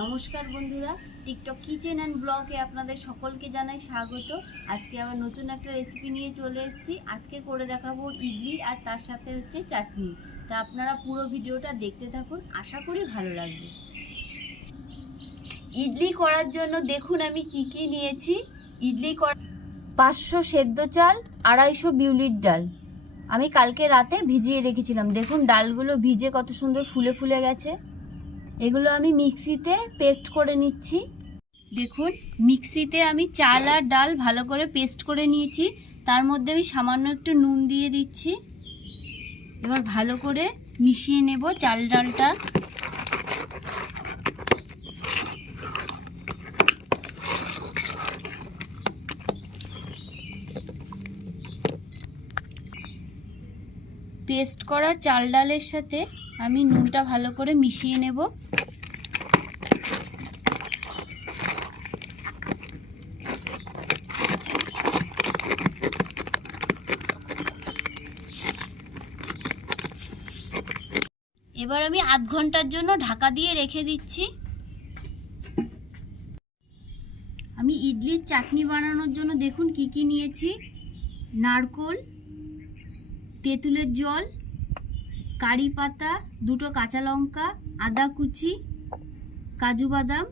নমস্কার বন্ধুরা TikTok kitchen and ব্লগে আপনাদের সকলকে জানাই স্বাগত। আজকে আবার নতুন একটা রেসিপি নিয়ে চলে এসেছি। আজকে করে দেখাবো ইডলি আর তার সাথে হচ্ছে চাটনি। তা আপনারা পুরো ভিডিওটা দেখতে থাকুন, আশা করি ভালো লাগবে। ইডলি করার জন্য দেখুন আমি কি কি নিয়েছি। ইডলি কর পাঁচশো সেদ্ধ চাল, আড়াইশো বিউলির ডাল। আমি কালকে রাতে ভিজিয়ে রেখেছিলাম। দেখুন, ডালগুলো ভিজে কত সুন্দর ফুলে ফুলে গেছে। এগুলো আমি মিক্সিতে পেস্ট করে নিচ্ছি। দেখুন, মিক্সিতে আমি চাল আর ডাল ভালো করে পেস্ট করে নিয়েছি। তার মধ্যে আমি সামান্য একটু নুন দিয়ে দিচ্ছি। এবার ভালো করে মিশিয়ে নেব চাল ডালটা। পেস্ট করা চাল ডালের সাথে আমি নুনটা ভালো করে মিশিয়ে নেব। এবার আমি আধ ঘণ্টার জন্য ঢাকা দিয়ে রেখে দিচ্ছি। আমি ইডলির চাটনি বানানোর জন্য দেখুন কি কি নিয়েছি। নারকোল, তেঁতুলের জল কারি পাতা, দুটো কাঁচা লঙ্কা, আদা কুচি, কাজু বাদাম,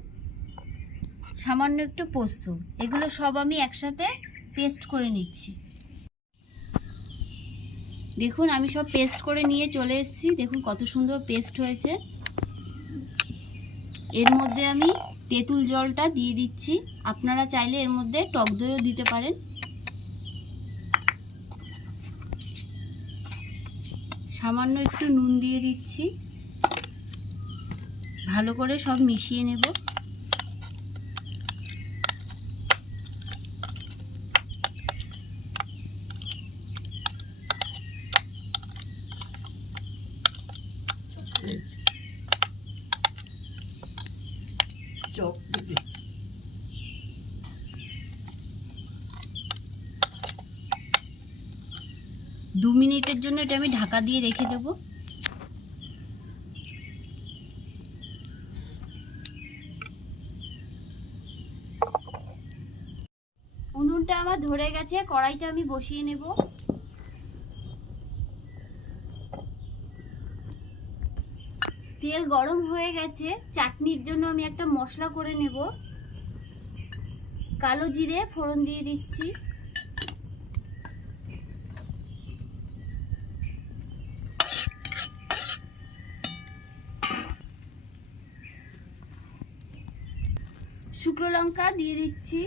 সামান্য একটু পোস্ত। এগুলো সব আমি একসাথে পেস্ট করে নিচ্ছি। দেখুন, আমি সব পেস্ট করে নিয়ে চলে এসেছি। দেখুন, কত সুন্দর পেস্ট হয়েছে। এর মধ্যে আমি তেঁতুল জলটা দিয়ে দিচ্ছি। আপনারা চাইলে এর মধ্যে টক দইও দিতে পারেন। সামান্য একটু নুন দিয়ে দিচ্ছি। ভালো করে সব মিশিয়ে নেব। দু মিনিটের জন্য এটা আমি ঢাকা দিয়ে রেখে দেবো। উনুনটা আমার ধরে গেছে, কড়াইটা আমি বসিয়ে নেব। তেল গরম হয়ে গেছে, চাটনির জন্য আমি একটা মশলা করে নেব। কালো জিরে ফোড়ন দিয়ে দিচ্ছি। শুকনো লঙ্কা দিয়ে দিচ্ছি।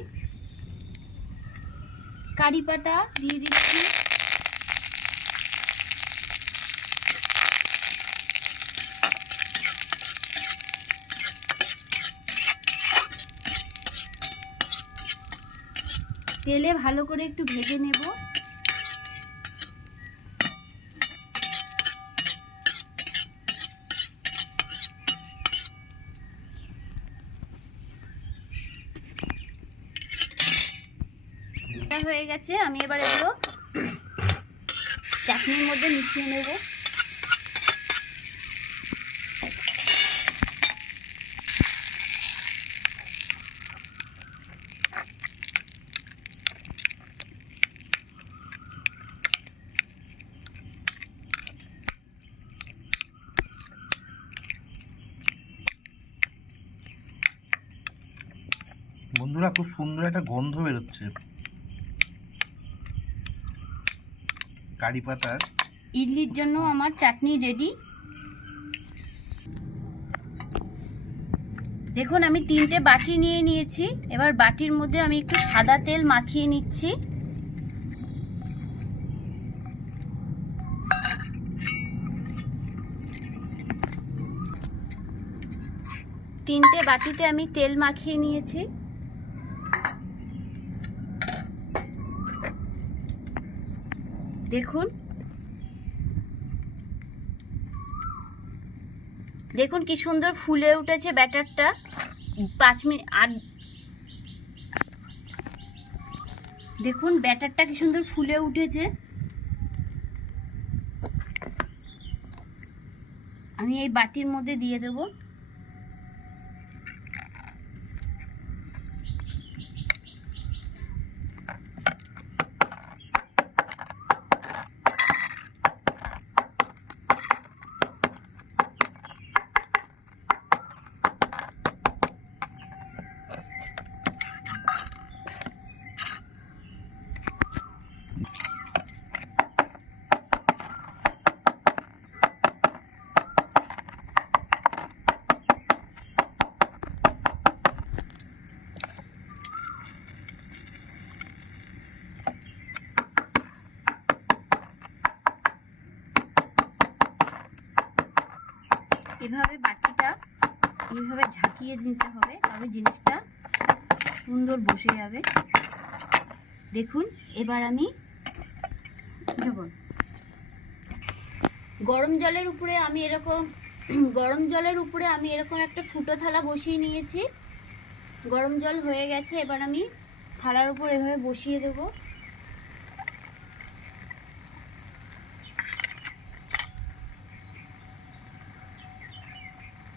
কারি পাতা দিয়ে দিচ্ছি। তেলে ভালো করে একটু ভেজে নেব। হয়ে গেছে, আমি এবার এগুলো চাটনির মধ্যে মিশিয়ে নেব। বন্ধুরা, খুব সুন্দর একটা গন্ধ বেরোচ্ছে। কারি পাতার ইডলির জন্য আমার চাটনি রেডি দেখুন, আমি তিনটে বাটি নিয়ে নিয়েছি। এবার বাটির মধ্যে আমি একটু সাদা তেল মাখিয়ে নিচ্ছি। তিনটে বাটিতে আমি তেল মাখিয়ে নিয়েছি। দেখুন। দেখুন কি সুন্দর ফুলে উঠেছে ব্যাটারটা। পাঁচ মিনিট, আর দেখুন ব্যাটারটা কি সুন্দর ফুলে উঠেছে। আমি এই বাটির মধ্যে দিয়ে দেব এভাবে বাটিটা ঝাঁকিয়ে দিতে হবে তবে জিনিসটা সুন্দর বসে যাবে। দেখুন, এবার আমি দেখুন গরম জলের উপরে আমি এরকম, গরম জলের উপরে আমি এরকম একটা ফুটো থালা বসিয়ে নিয়েছি। গরম জল হয়ে গেছে, এবার আমি থালার উপর এভাবে বসিয়ে দেবো।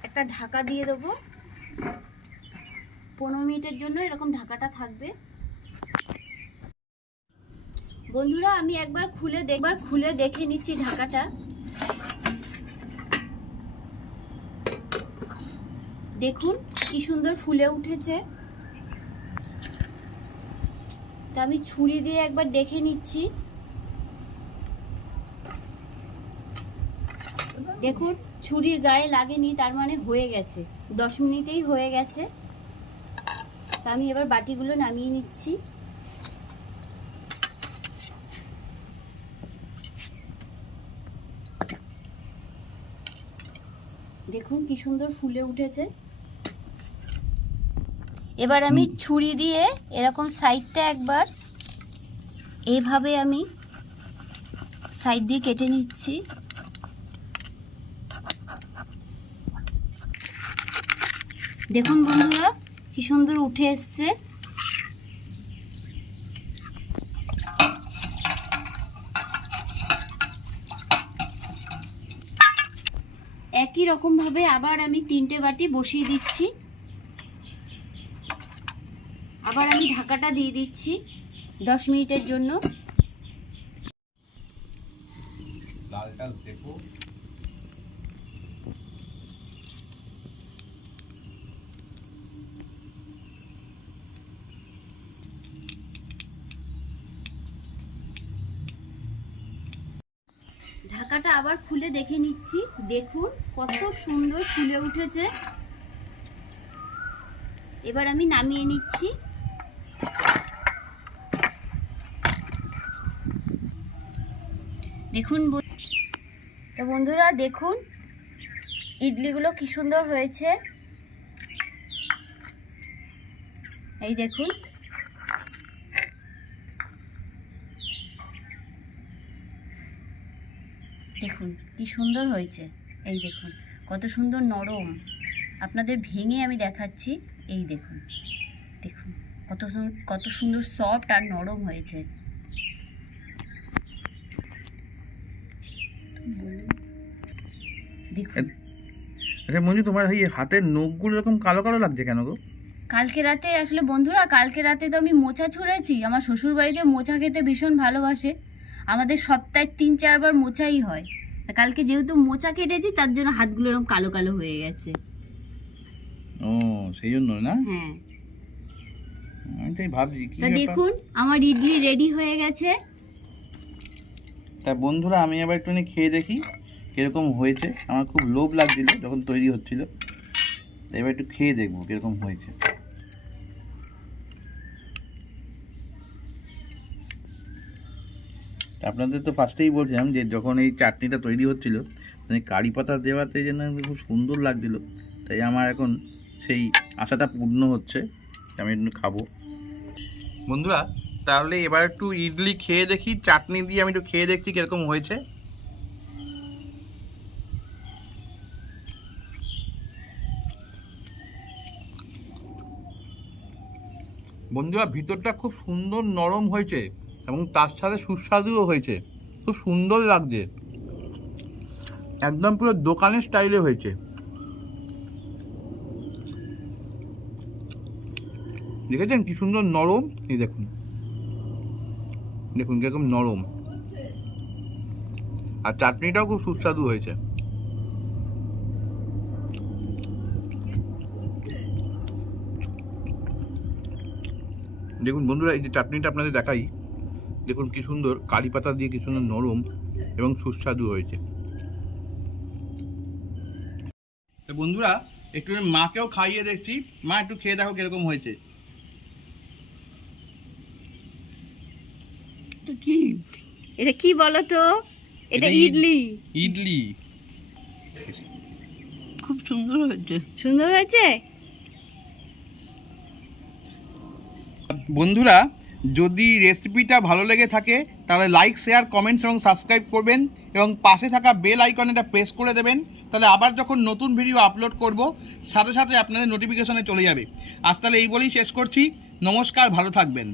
একটা ঢাকা দিয়ে দেবো। পনেরো মিনিটের জন্য এরকম ঢাকাটা থাকবে। বন্ধুরা, আমি একবার খুলে দেখবার খুলে দেখে নিচ্ছি ঢাকাটা। দেখুন কি সুন্দর ফুলে উঠেছে। তা আমি ছুরি দিয়ে একবার দেখে নিচ্ছি। দেখুন, ছুরির গায়ে লাগেনি, তার মানে হয়ে গেছে। দশ মিনিটেই হয়ে গেছে। তা আমি এবার বাটিগুলো নামিয়ে নিচ্ছি। দেখুন কি সুন্দর ফুলে উঠেছে। এবার আমি ছুরি দিয়ে এরকম সাইডটা একবার এইভাবে আমি সাইড দিয়ে কেটে নিচ্ছি। দেখুন বন্ধুরা কি সুন্দর উঠে এসছে। একই রকম ভাবে আবার আমি তিনটে বাটি বসিয়ে দিচ্ছি। আবার আমি ঢাকাটা দিয়ে দিচ্ছি দশ মিনিটের জন্য। লালটা দেখো। ঢাকাটা আবার খুলে দেখে নিচ্ছি। দেখুন, কত সুন্দর ফুলে উঠেছে। এবার আমি নামিয়ে নিচ্ছি। দেখুন তো বন্ধুরা, দেখুন, ইডলিগুলো কি সুন্দর হয়েছে। এই দেখুন দেখুন কি সুন্দর হয়েছে। এই দেখুন কত সুন্দর নরম। আপনাদের ভেঙে আমি দেখাচ্ছি এই দেখুন। দেখুন কত কত সুন্দর সফট আর নরম হয়েছে। দেখুন। আচ্ছা মঞ্জু তোমার এই হাতের নখগুলো এরকম কালো কালো লাগছে কেন গো? কালকে রাতে আসলে বন্ধুরা কালকে রাতে তো আমি মোচা ছুঁড়েছি। আমার শ্বশুর বাড়িতে মোচা খেতে ভীষণ ভালোবাসে। আমাদের সপ্তাহে তিন চারবার মোচাই হয়। তা কালকে যেহেতু মোচা কেটেছি তার জন্য হাতগুলো এরকম কালো কালো হয়ে গেছে। ও সেই জন্য না? হ্যাঁ। আমি তাই ভাবছি কি তা দেখুন আমার ইডলি রেডি হয়ে গেছে। তা বন্ধুরা আমি আবার একটুখানি খেয়ে দেখি কীরকম হয়েছে। আমার খুব লোভ লাগছিল যখন তৈরি হচ্ছিল। এবার একটু খেয়ে দেখব কীরকম হয়েছে। আপনাদের তো ফার্স্টেই বলছিলাম যে যখন এই চাটনিটা তৈরি হচ্ছিল মানে কারি পাতা দেওয়াতে যেন খুব সুন্দর লাগছিল। তাই আমার এখন সেই আশাটা পূর্ণ হচ্ছে আমি একটু খাব। বন্ধুরা, তাহলে এবার একটু ইডলি খেয়ে দেখি, চাটনি দিয়ে আমি একটু খেয়ে দেখছি কীরকম হয়েছে। বন্ধুরা, ভিতরটা খুব সুন্দর নরম হয়েছে। এবং তার সাথে সুস্বাদুও হয়েছে। খুব সুন্দর লাগছে। একদম পুরো দোকানের স্টাইলে হয়েছে। দেখেছেন কি সুন্দর নরম? এই দেখুন। দেখুন কীরকম নরম। আর চাটনিটাও খুব সুস্বাদু হয়েছে। দেখুন বন্ধুরা, এই যে চাটনিটা আপনাদের দেখাই। দেখুন কি সুন্দর কারি পাতা দিয়ে কি সুন্দর নরম এবং সুস্বাদু হয়েছে। তো বন্ধুরা একটু মাকেও খাইয়ে দেখছি। মা একটু খেয়ে দেখো কীরকম হয়েছে। কি? এটা কি বলো তো এটা ইডলি। ইডলি। খুব সুন্দর হয়েছে। সুন্দর হয়েছে? বন্ধুরা যদি রেসিপিটা ভালো লেগে থাকে, তাহলে লাইক শেয়ার কমেন্টস এবং সাবস্ক্রাইব করবেন এবং পাশে থাকা বেল আইকনটা প্রেস করে দেবেন, তাহলে আবার যখন নতুন ভিডিও আপলোড করব, সাথে সাথে আপনাদের নোটিফিকেশনে চলে যাবে। আজ তাহলে এই বলেই শেষ করছি। নমস্কার, ভালো থাকবেন।